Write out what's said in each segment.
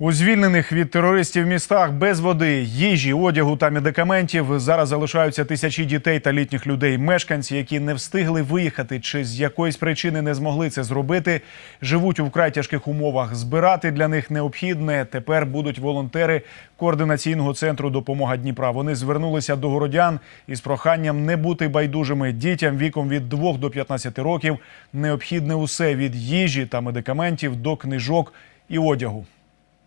У звільнених від терористів містах без води, їжі, одягу та медикаментів зараз залишаються тисячі дітей та літніх людей. Мешканці, які не встигли виїхати чи з якоїсь причини не змогли це зробити, живуть у вкрай тяжких умовах. Збирати для них необхідне тепер будуть волонтери координаційного центру допомога Дніпра. Вони звернулися до городян із проханням не бути байдужими дітям віком від 2 до 15 років. Необхідне усе від їжі та медикаментів до книжок і одягу.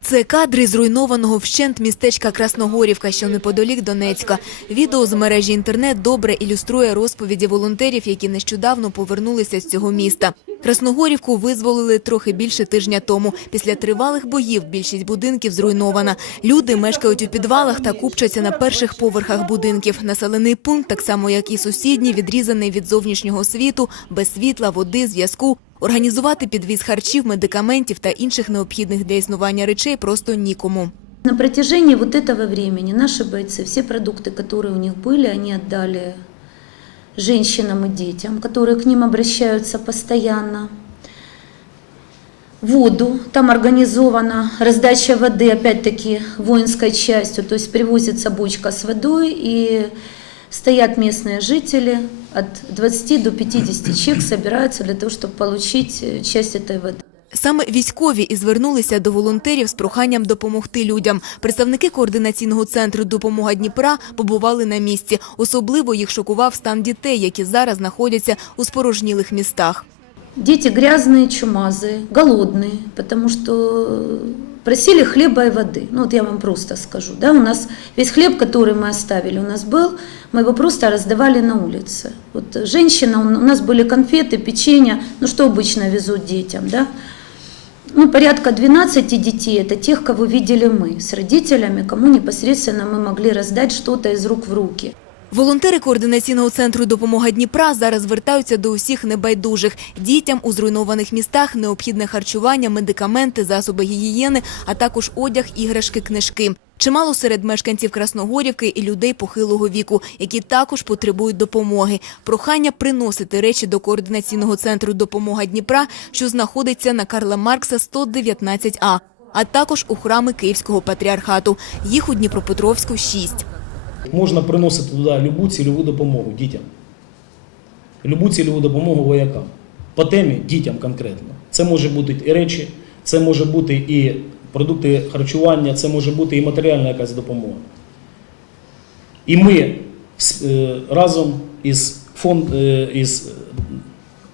Це кадри зруйнованого вщент містечка Красногорівка, що неподалік Донецька. Відео з мережі інтернет добре ілюструє розповіді волонтерів, які нещодавно повернулися з цього міста. Красногорівку визволили трохи більше тижня тому. Після тривалих боїв більшість будинків зруйнована. Люди мешкають у підвалах та купчаться на перших поверхах будинків. Населений пункт, так само як і сусідній, відрізаний від зовнішнього світу, без світла, води, зв'язку. Організувати підвіз харчів, медикаментів та інших необхідних для існування речей просто нікому. На протяжении вот этого времени наши бойцы, все продукты, которые у них были, они отдали женщинам и детям, которые к ним обращаются постоянно. Воду, там организована раздача воды, опять-таки, воинской частью, то есть привозится бочка с водой, и стоят местные жители, от 20 до 50 человек собираются для того, чтобы получить э, часть этой воды. Саме військові і звернулися до волонтерів з проханням допомогти людям. Представники координаційного центру «Допомога Дніпра» побували на місці. Особливо їх шокував стан дітей, які зараз знаходяться у спорожнілих містах. Дети грязные, чумазые, голодные, потому что просили хлеба и воды. Ну вот я вам просто скажу, да, у нас весь хлеб, который мы оставили, у нас был, мы его просто раздавали на улице. Вот женщина, у нас были конфеты, печенье, ну что обычно везут детям, да. Ну, порядка 12 детей, это тех, кого видели мы, с родителями, кому непосредственно мы могли раздать что-то из рук в руки. Волонтери координаційного центру «Допомога Дніпра» зараз звертаються до усіх небайдужих. Дітям у зруйнованих містах необхідне харчування, медикаменти, засоби гігієни, а також одяг, іграшки, книжки. Чимало серед мешканців Красногорівки і людей похилого віку, які також потребують допомоги. Прохання приносити речі до координаційного центру «Допомога Дніпра», що знаходиться на Карла Маркса 119А, а також у храми Київського патріархату. Їх у Дніпропетровську – 6. Можна приносити туди любу цільову допомогу дітям. Любу цільову допомогу воякам. По темі дітям конкретно. Це може бути і речі, це може бути і продукти харчування, це може бути і матеріальна якась допомога. І ми е, разом із фонд е, із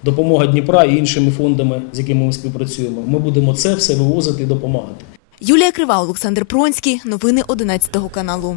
допомога Дніпра і іншими фондами, з якими ми співпрацюємо, ми будемо це все вивозити і допомагати. Юлія Крива, Олександр Пронський. Новини 11 каналу.